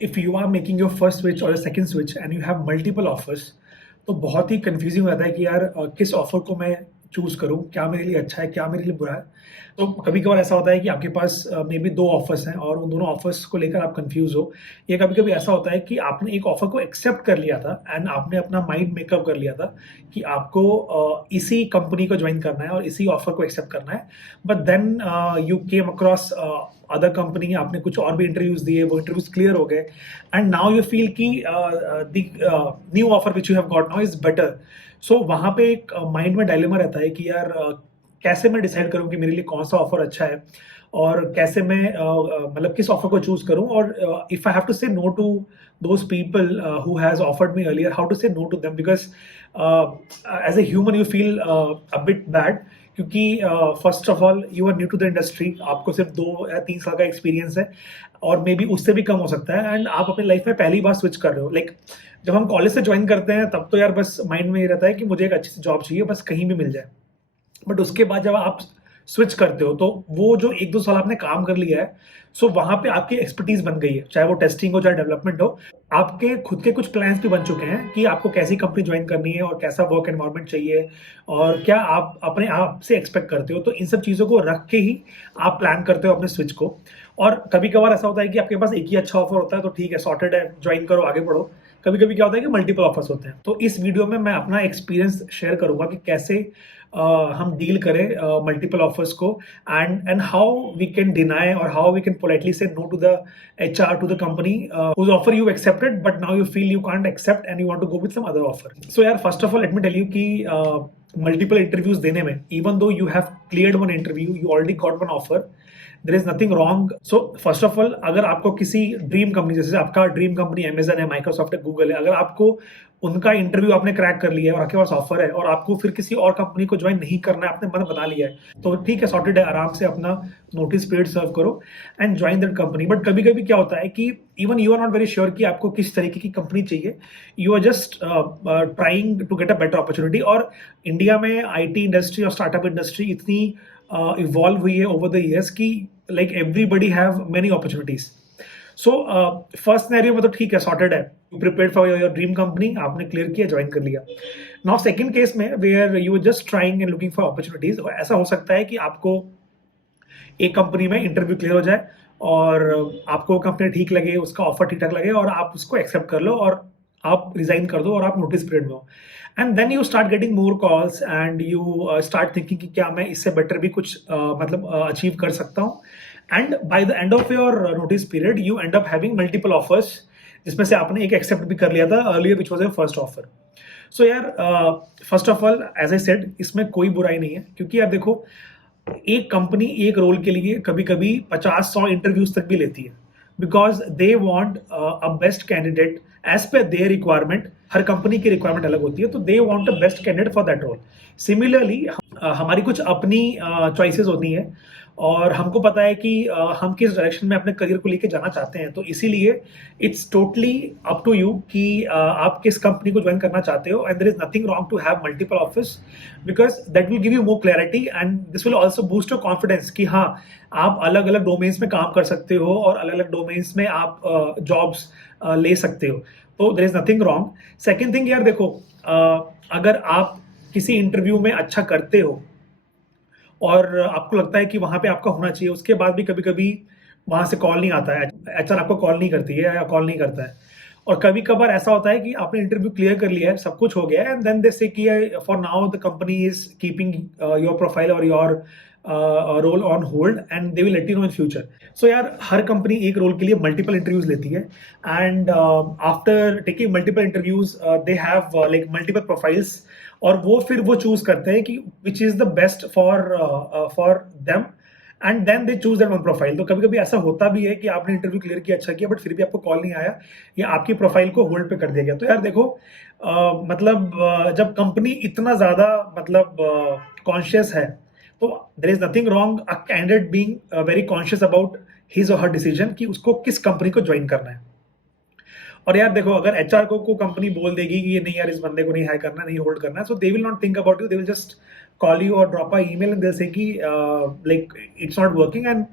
if you are making your first switch or a second switch and you have multiple offers, तो बहुत ही confusing हो जाता है कि यार किस ऑफर को मैं चूज करूं, क्या मेरे लिए अच्छा है, क्या मेरे लिए बुरा है। तो कभी कभार ऐसा होता है कि आपके पास मे बी दो ऑफर्स हैं और उन दोनों ऑफर्स को लेकर आप कंफ्यूज हो। या कभी कभी ऐसा होता है कि आपने एक ऑफर को एक्सेप्ट कर लिया था एंड आपने अपना माइंड मेकअप कर लिया था कि आपको इसी कंपनी को ज्वाइन करना है और इसी ऑफर को एक्सेप्ट करना है। But then you came across other company, आपने कुछ और भी इंटरव्यूज दिए, वो इंटरव्यूज क्लियर हो गए एंड नाउ यू फील कि the new offer which you have got now is better. So वहाँ पे एक माइंड में डायलेमा रहता है कि यार कैसे मैं डिसाइड करूँ कि मेरे लिए कौन सा ऑफर अच्छा है और कैसे मैं मतलब किस ऑफर को चूज करूँ। और if I have to say no to those people who has offered me earlier, how to say no to them, because as a human you feel a bit bad, क्योंकि first of all you are new to the industry, आपको सिर्फ 2 या 3 साल का experience है और may be उससे भी कम हो सकता है एंड आप अपनी लाइफ में पहली बार स्विच कर रहे हो। लाइक जब हम कॉलेज से ज्वाइन करते हैं तब तो यार बस माइंड में ये रहता है कि मुझे एक अच्छी सी जॉब चाहिए, बस कहीं भी मिल जाए। बट उसके बाद जब आप स्विच करते हो तो वो जो 1-2 साल आपने काम कर लिया है, सो वहां पे आपकी एक्सपर्टीज बन गई है, चाहे वो टेस्टिंग हो चाहे डेवलपमेंट हो। आपके खुद के कुछ प्लान्स भी बन चुके हैं कि आपको कैसी कंपनी ज्वाइन करनी है और कैसा वर्क एनवायरनमेंट चाहिए और क्या आप अपने आप से एक्सपेक्ट करते हो। तो इन सब चीज़ों को रख के ही आप प्लान करते हो अपने स्विच को। और कभी कभार ऐसा होता है कि आपके पास एक ही अच्छा ऑफर होता है तो ठीक है, सॉर्टेड है, ज्वाइन करो, आगे बढ़ो। कभी कभी क्या होता है कि मल्टीपल ऑफर्स होते हैं। तो इस वीडियो में मैं अपना एक्सपीरियंस शेयर करूंगा कि कैसे हम डील करें मल्टीपल ऑफर्स को and how we can deny और हाउ वी कैन पोलाइटली से no to the HR, to the company whose offer you accepted but now you feel you can't accept and you want to go with some other offer. So यार first of all let me tell you कि multiple interviews देने में, even though you have cleared one interview, you already got one offer, there is nothing wrong. So first of all अगर आपको किसी dream company, जैसे आपका dream company Amazon है, Microsoft है, गूगल है, अगर आपको उनका इंटरव्यू आपने क्रैक कर लिया है और आपके पास ऑफर है और आपको फिर किसी और कंपनी को ज्वाइन नहीं करना है, आपने मन बना लिया है, तो ठीक है, सॉर्टेड है, आराम से अपना नोटिस पीरियड सर्व करो and join that company. But कभी कभी क्या होता है कि even you are not very sure कि आपको किस तरीके की कंपनी चाहिए, you are just trying to get a better opportunity. और इंडिया में IT इंडस्ट्री और स्टार्टअप इंडस्ट्री इतनी इवॉल्व हुई है ओवर द ईयर्स कि like everybody have many opportunities. So first scenario में तो ठीक है, सॉर्टेड है, you prepared for your dream company, आपने क्लियर किया, ज्वाइन कर लिया। नाउ सेकंड केस में where you are just trying and looking for opportunities, ऐसा हो सकता है कि आपको एक कंपनी में इंटरव्यू क्लियर हो जाए और आपको कंपनी ठीक लगे, उसका ऑफर ठीक ठाक लगे और आप उसको एक्सेप्ट कर लो और आप रिजाइन कर दो और आप नोटिस पीरियड में हो। And then you start getting more calls and you start thinking कि क्या मैं इससे बेटर भी कुछ मतलब अचीव कर सकता हूँ। And by the end of your notice period you end up having multiple offers, जिसमें से आपने एक एक्सेप्ट भी कर लिया था earlier which was your first offer. So यार first of all as I said, इसमें कोई बुराई नहीं है, क्योंकि यार देखो, एक कंपनी एक रोल के लिए कभी कभी 50-100 इंटरव्यूज तक भी लेती है, because they want a best candidate as पर देयर रिक्वायरमेंट। हर कंपनी की रिक्वायरमेंट अलग होती है, तो they want a best candidate for that role. Similarly हमारी कुछ अपनी चॉइसेस होती हैं और हमको पता है कि हम किस डायरेक्शन में अपने करियर को लेके जाना चाहते हैं, तो इसीलिए it's totally up to you कि आप किस कंपनी को ज्वाइन करना चाहते हो। And there is nothing wrong to have multiple office, because that will give you more clarity and this will also boost your confidence कि हाँ, आप अलग अलग डोमेन्स में काम कर सकते हो और अलग अलग डोमेन्स में आप जॉब्स ले सकते हो, तो there is nothing wrong. Second thing यार देखो, अगर आप किसी इंटरव्यू में अच्छा करते हो और आपको लगता है कि वहां पे आपका होना चाहिए, उसके बाद भी कभी कभी वहां से कॉल नहीं आता है, HR आपको कॉल नहीं करती है या कॉल नहीं करता है। और कभी कभार ऐसा होता है कि आपने इंटरव्यू क्लियर कर लिया है, सब कुछ हो गया है एंड देन दे से कि for now the company is keeping your profile और your role on hold and they will let you know in future. So यार हर कंपनी एक रोल के लिए मल्टीपल इंटरव्यूज लेती है and after taking multiple interviews they have like multiple profiles, और वो फिर वो चूज करते हैं कि which is the best for them and then they choose that one profile. तो कभी कभी ऐसा होता भी है कि आपने इंटरव्यू क्लियर किया, अच्छा किया, बट फिर भी आपको कॉल नहीं आया या आपकी प्रोफाइल को होल्ड पे कर दिया गया। तो यार देखो, मतलब जब कंपनी इतना ज्यादा मतलब कॉन्शियस है, तो there is nothing wrong a candidate being very conscious about his और हर डिसीजन कि उसको किस कंपनी को ज्वाइन करना है। और यार देखो, अगर HR को कंपनी बोल देगी कि ये नहीं यार, इस बंदे को नहीं हायर करना, नहीं होल्ड करना, so they will not think about you, they will just call you और drop a email and they say कि like it's not working and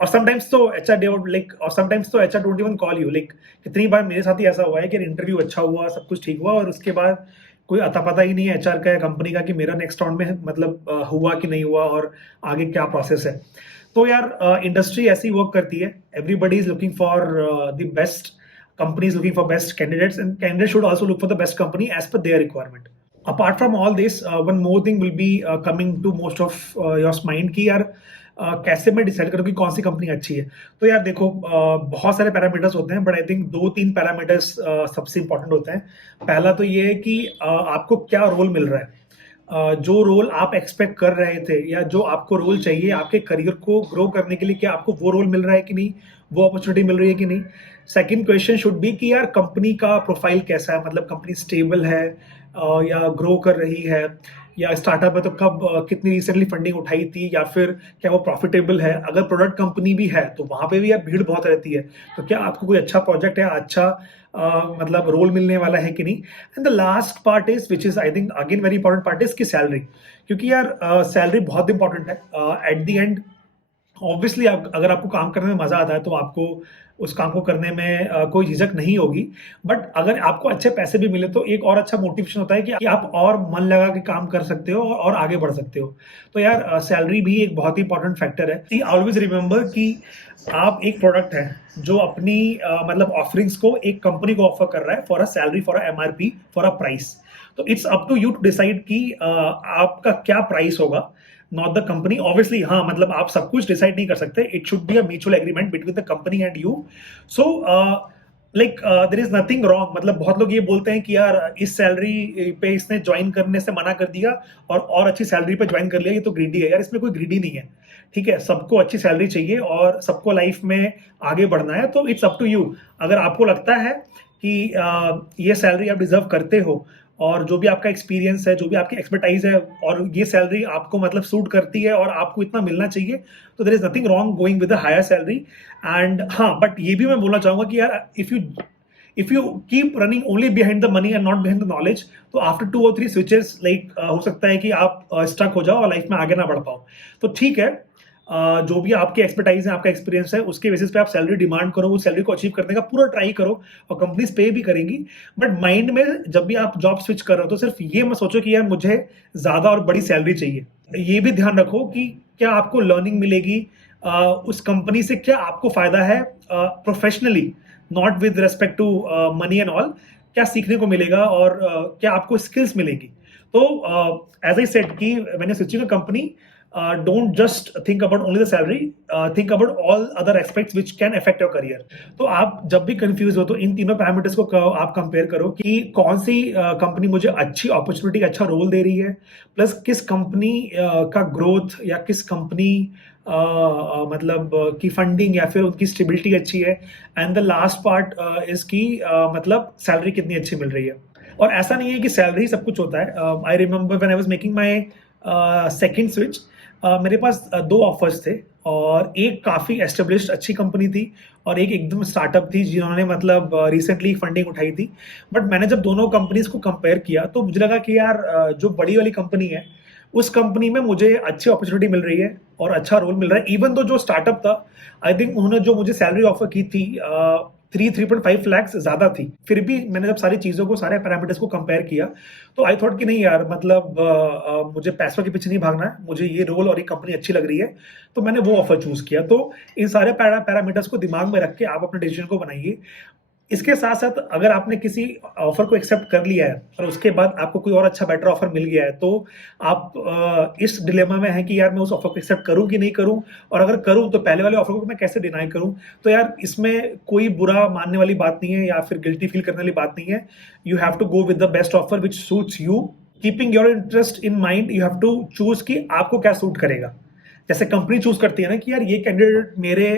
और समटाइम्स तो एचआर डे लाइक, और समटाइम्स तो HR don't even call you, like कितनी बार मेरे साथ ही ऐसा हुआ है कि इंटरव्यू अच्छा हुआ, सब कुछ ठीक हुआ, और उसके बाद कोई अता पता ही नहीं है एचआर का या कंपनी का कि मेरा नेक्स्ट राउंड में मतलब हुआ कि नहीं हुआ और आगे क्या प्रोसेस है। तो यार इंडस्ट्री ऐसी वर्क करती है, everybody is looking for the best, company is looking for best candidates, and candidates should also look for the best company as per their requirement. Apart from all this, one more thing will be coming to most of your mind कि यार कैसे मैं decide करूँ कि कौन सी company अच्छी है। तो यार देखो, बहुत सारे पैरामीटर्स होते हैं, बट आई थिंक 2-3 पैरामीटर्स सबसे इंपॉर्टेंट होते हैं। पहला तो ये है कि आपको क्या रोल मिल रहा है, जो रोल आप एक्सपेक्ट कर रहे थे या जो आपको रोल चाहिए आपके करियर को ग्रो करने के लिए, क्या आपको वो रोल मिल रहा है कि नहीं, वो अपॉर्चुनिटी मिल रही है कि नहीं। सेकंड क्वेश्चन शुड बी कि यार कंपनी का प्रोफाइल कैसा है, मतलब कंपनी स्टेबल है या ग्रो कर रही है, या स्टार्टअप है तो कब कितनी रिसेंटली फंडिंग उठाई थी, या फिर क्या वो प्रॉफिटेबल है। अगर प्रोडक्ट कंपनी भी है तो वहां पे भी यार भीड़ बहुत रहती है, तो क्या आपको कोई अच्छा प्रोजेक्ट है, अच्छा मतलब रोल मिलने वाला है कि नहीं। And the last part is which is I think again very important part is की सैलरी, क्योंकि यार सैलरी बहुत इंपॉर्टेंट है एट द एंड। ऑब्वियसली अगर आपको काम करने में मजा आता है तो आपको उस काम को करने में कोई झिझक नहीं होगी, बट अगर आपको अच्छे पैसे भी मिले तो एक और अच्छा मोटिवेशन होता है कि आप और मन लगा के काम कर सकते हो और आगे बढ़ सकते हो। तो यार सैलरी भी एक बहुत ही इंपॉर्टेंट फैक्टर है। ऑलवेज रिमेंबर कि आप एक प्रोडक्ट है जो अपनी मतलब ऑफरिंग्स को एक कंपनी को ऑफर कर रहा है for a salary, for a MRP, for a price. तो it's up to you to decide कि आपका क्या प्राइस होगा, नॉट द कंपनी। ऑब्वियसली हाँ, मतलब आप सब कुछ डिसाइड नहीं कर सकते, it should be a mutual agreement between the company and you. So like there is nothing wrong. मतलब बहुत लोग ये बोलते हैं कि यार इस सैलरी पे इसने ज्वाइन करने से मना कर दिया और अच्छी सैलरी पे ज्वाइन कर लिया, ये तो ग्रीडी है। यार इसमें कोई ग्रीडी नहीं है, ठीक है, सबको अच्छी सैलरी चाहिए और सबको लाइफ में आगे बढ़ना है। तो इट्स अप टू यू। अगर आपको लगता है कि ये सैलरी आप डिजर्व करते हो, और जो भी आपका एक्सपीरियंस है, जो भी आपकी एक्सपर्टाइज है, और ये सैलरी आपको मतलब सूट करती है और आपको इतना मिलना चाहिए, तो there is nothing wrong going with a higher salary. And हाँ, बट ये भी मैं बोलना चाहूंगा कि यार if you keep running only behind the money and not behind the knowledge, तो आफ्टर 2 और 3 स्विचेस लाइक हो सकता है कि आप स्टक हो जाओ और लाइफ में आगे ना बढ़ पाओ। तो ठीक है, जो भी आपकी एक्सपर्टाइज है, आपका एक्सपीरियंस है, उसके बेसिस पे आप सैलरी डिमांड करो, उस सैलरी को अचीव करने का पूरा ट्राई करो, और कंपनीज पे भी करेंगी। बट माइंड में जब भी आप जॉब स्विच कर रहे हो तो सिर्फ ये मत सोचो कि यार मुझे ज्यादा और बड़ी सैलरी चाहिए। ये भी ध्यान रखो कि क्या आपको लर्निंग मिलेगी उस कंपनी से, क्या आपको फायदा है professionally, not with respect to money and all, क्या सीखने को मिलेगा और क्या आपको स्किल्स मिलेगी। तो एज आई सेड कि when you switching a company, don't just think about only the salary, think about all other aspects which can affect your career. तो आप जब भी कंफ्यूज हो तो इन तीनों पैरामीटर्स को आप कंपेयर करो कि कौन सी कंपनी मुझे अच्छी अपॉर्चुनिटी, अच्छा रोल दे रही है, प्लस किस कंपनी का ग्रोथ या किस कंपनी मतलब की फंडिंग या फिर उनकी स्टेबिलिटी अच्छी है, and the last part is की मतलब सैलरी कितनी अच्छी मिल रही है। और ऐसा नहीं है कि सैलरी सब कुछ होता है। I remember when I was making my second switch, मेरे पास 2 ऑफर्स थे, और एक काफ़ी एस्टेब्लिश्ड अच्छी कंपनी थी और एक एकदम स्टार्टअप थी जिन्होंने मतलब रिसेंटली फंडिंग उठाई थी। बट मैंने जब दोनों कंपनीज को कंपेयर किया तो मुझे लगा कि यार जो बड़ी वाली कंपनी है उस कंपनी में मुझे अच्छी अपॉर्चुनिटी मिल रही है और अच्छा रोल मिल रहा है। इवन तो जो स्टार्टअप था, आई थिंक उन्होंने जो मुझे सैलरी ऑफर की थी 3.5 लाख ज्यादा थी, फिर भी मैंने जब सारी चीजों को, सारे पैरामीटर्स को कंपेयर किया तो आई थॉट कि नहीं यार, मतलब मुझे पैसों के पीछे नहीं भागना है, मुझे ये रोल और ये कंपनी अच्छी लग रही है, तो मैंने वो ऑफर चूज किया। तो इन सारे पैरामीटर्स को दिमाग में रख के आप अपने डिसीजन को बनाइए। इसके साथ साथ अगर आपने किसी ऑफर को एक्सेप्ट कर लिया है और उसके बाद आपको कोई और अच्छा बेटर ऑफर मिल गया है, तो आप इस डिलेमा में है कि यार मैं उस ऑफर को एक्सेप्ट करूं कि नहीं करूं, और अगर करूं तो पहले वाले ऑफर को मैं कैसे डिनाई करूं। तो यार इसमें कोई बुरा मानने वाली बात नहीं है या फिर गिल्टी फील करने वाली बात नहीं है। You have to go with the best offer which suits you, keeping your interest in mind. You have to choose कि आपको क्या सूट करेगा। जैसे कंपनी चूज करती है ना कि यार ये कैंडिडेट मेरे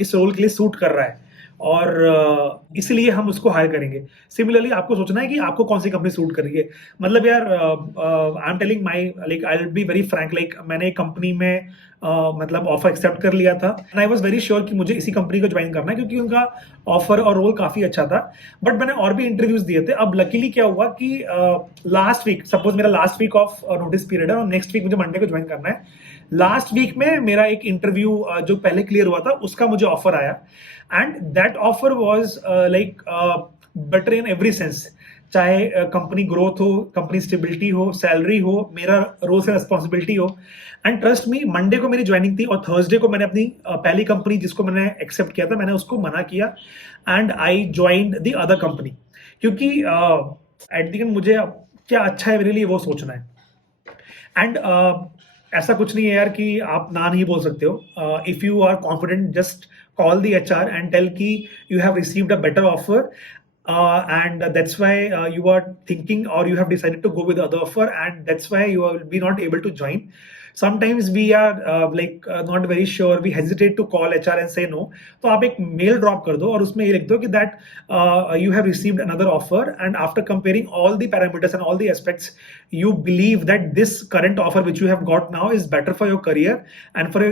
इस रोल के लिए सूट कर रहा है और इसलिए हम उसको हायर करेंगे। सिमिलरली आपको सोचना है कि आपको कौन सी कंपनी सूट कर रही है। मतलब यार I am telling my like I will be very Frank, like मैंने एक कंपनी में मतलब ऑफर एक्सेप्ट कर लिया था and I was very sure कि मुझे इसी कंपनी को ज्वाइन करना है क्योंकि उनका ऑफर और रोल काफी अच्छा था। बट मैंने और भी इंटरव्यूज दिए थे। अब लकीली क्या हुआ कि लास्ट वीक, सपोज मेरा last week of notice period है और नेक्स्ट वीक मुझे मंडे को ज्वाइन करना है, लास्ट वीक में मेरा एक इंटरव्यू जो पहले क्लियर हुआ था उसका मुझे ऑफर आया, and that offer was like better in every sense. चाहे कंपनी ग्रोथ हो, कंपनी स्टेबिलिटी हो, सैलरी हो, मेरा रोल्स एंड रिस्पॉन्सिबिलिटी हो। एंड ट्रस्ट मी, मंडे को मेरी ज्वाइनिंग थी और थर्सडे को मैंने अपनी पहली कंपनी जिसको मैंने एक्सेप्ट किया था, मैंने उसको मना किया and I joined the other company. क्योंकि एट द एंड मुझे क्या अच्छा है मेरे लिए वो सोचना है। एंड ऐसा कुछ नहीं है यार कि आप ना नहीं बोल सकते हो। If you are confident, just call the HR and tell कि you have received a better offer, and that's why you are thinking or you have decided to go with the other offer, and that's why you will be not able to join. Sometimes we are not very sure, we hesitate to call HR and say no. तो आप एक mail drop कर दो और उसमें ये लिख दो कि that you have received another offer, and after comparing all the parameters and all the aspects, you believe that this current offer which you have got now is better for your career and for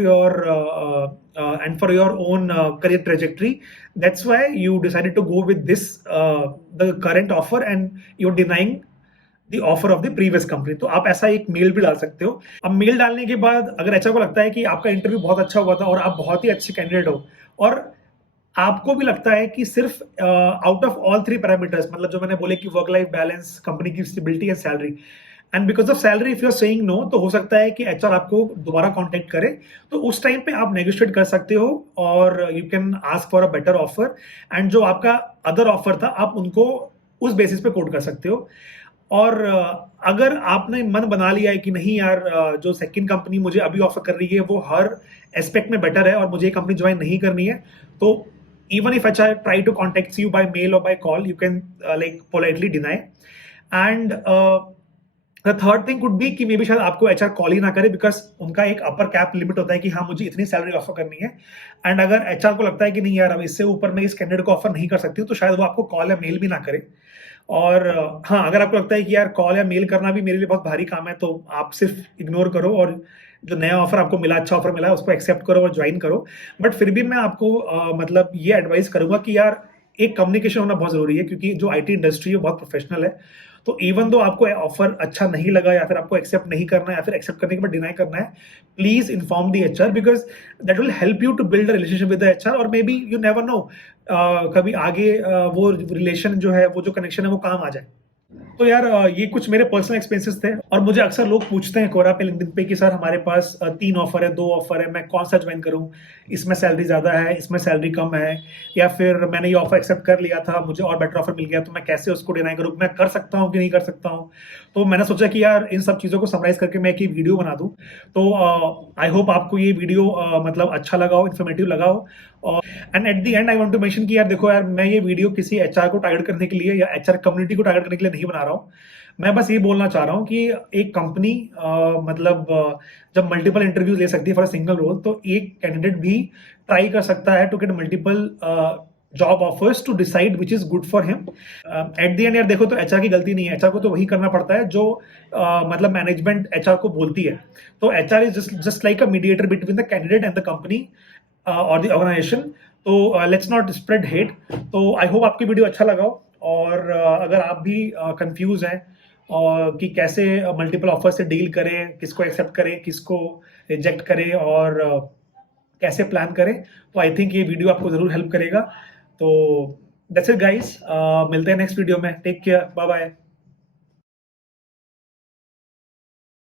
your own career trajectory. That's why you decided to go with this the current offer, and you're denying the offer of the previous company. तो आप ऐसा एक mail भी डाल सकते हो। अब mail डालने के बाद अगर एचआर को लगता है कि आपका इंटरव्यू बहुत अच्छा हुआ था और आप बहुत ही अच्छे कैंडिडेट हो, और आपको भी लगता है कि सिर्फ आउट ऑफ ऑल 3 पैरामीटर्स, मतलब जो मैंने बोले कि वर्क लाइफ बैलेंस, कंपनी की stability and salary, and because of salary if you are saying no, तो हो सकता है कि एचआर आपको दोबारा कांटेक्ट करे। तो उस टाइम पे आप नेगोशिएट कर सकते हो और you can ask for a better offer, and जो आपका अदर ऑफर था आप उनको उस बेसिस पे कोट कर सकते हो। और अगर आपने मन बना लिया है कि नहीं यार, जो सेकंड कंपनी मुझे अभी ऑफर कर रही है वो हर एस्पेक्ट में बेटर है और मुझे ये कंपनी ज्वाइन नहीं करनी है, तो even if HR try to contact you by mail or by call, you can like politely deny. And the third thing could be कि मे बी शायद आपको HR कॉल ही ना करे, बिकॉज उनका एक अपर कैप लिमिट होता है कि हाँ मुझे इतनी सैलरी ऑफर करनी है। एंड अगर HR को लगता है कि नहीं यार अब इससे ऊपर मैं इस कैंडिडेट को ऑफर नहीं कर सकती हूँ, तो शायद वो आपको कॉल या मेल भी ना करे। और हाँ, अगर आपको लगता है कि यार कॉल या मेल करना भी मेरे लिए बहुत भारी काम है, तो आप सिर्फ इग्नोर करो और जो नया ऑफर आपको मिला, अच्छा ऑफर मिला है, उसको एक्सेप्ट करो और ज्वाइन करो। बट फिर भी मैं आपको मतलब ये एडवाइस करूंगा कि यार एक कम्युनिकेशन होना बहुत जरूरी है, क्योंकि जो आईटी इंडस्ट्री है बहुत प्रोफेशनल है। तो इवन दो आपको ऑफर अच्छा नहीं लगा या फिर आपको एक्सेप्ट नहीं करना है या फिर एक्सेप्ट करने के बाद डिनाई करना है, please inform the HR, because that will help you to build a relationship with the HR, और maybe you never know, कभी आगे वो रिलेशन जो है, वो जो कनेक्शन है वो काम आ जाए। तो यार ये कुछ मेरे पर्सनल एक्सपेंसेस थे, और मुझे अक्सर लोग पूछते हैं कोरा पे, लिंक्डइन पे, कि सर हमारे पास 3 ऑफर है, 2 ऑफर है, मैं कौन सा ज्वाइन करूं, इसमें सैलरी ज्यादा है, इसमें सैलरी कम है, या फिर मैंने ये ऑफर एक्सेप्ट कर लिया था, मुझे और बेटर ऑफर मिल गया, तो मैं कैसे उसको डिनाई करूं, मैं कर सकता हूं कि नहीं कर सकता हूं। तो मैंने सोचा कि यार इन सब चीजों को समराइज करके मैं एक वीडियो बना दूं। तो आई होप आपको ये वीडियो मतलब अच्छा लगा हो, इन्फॉर्मेटिव लगा हो। And at the end I want to mention कि यार देखो यार, मैं ये वीडियो किसी एचआर को टारगेट करने के लिए या एचआर कम्युनिटी को टारगेट करने के लिए नहीं बना रहा हूँ। मैं बस ये बोलना चाह रहा हूँ कि एक कंपनी जब मल्टीपल इंटरव्यूज ले सकती है फॉर अ सिंगल रोल, तो एक कैंडिडेट भी ट्राई कर सकता है to get multiple job offers to decide which is good for him. At the end यार देखो, तो एचआर की गलती नहीं है, एचआर को तो वही करना पड़ता है जो मतलब मैनेजमेंट एचआर को बोलती है। तो HR is just like a mediator between the candidate and the company और द ऑर्गेनाइजेशन। तो लेट्स नॉट स्प्रेड हेट। तो आई होप आपकी वीडियो अच्छा लगा हो, और अगर आप भी कंफ्यूज हैं और कि कैसे मल्टीपल ऑफर से डील करें, किसको एक्सेप्ट करें, किसको रिजेक्ट करें, और कैसे प्लान करें, तो आई थिंक ये वीडियो आपको जरूर हेल्प करेगा। तो दैट्स इट गाइस, मिलते हैं नेक्स्ट वीडियो में। Take care, bye bye.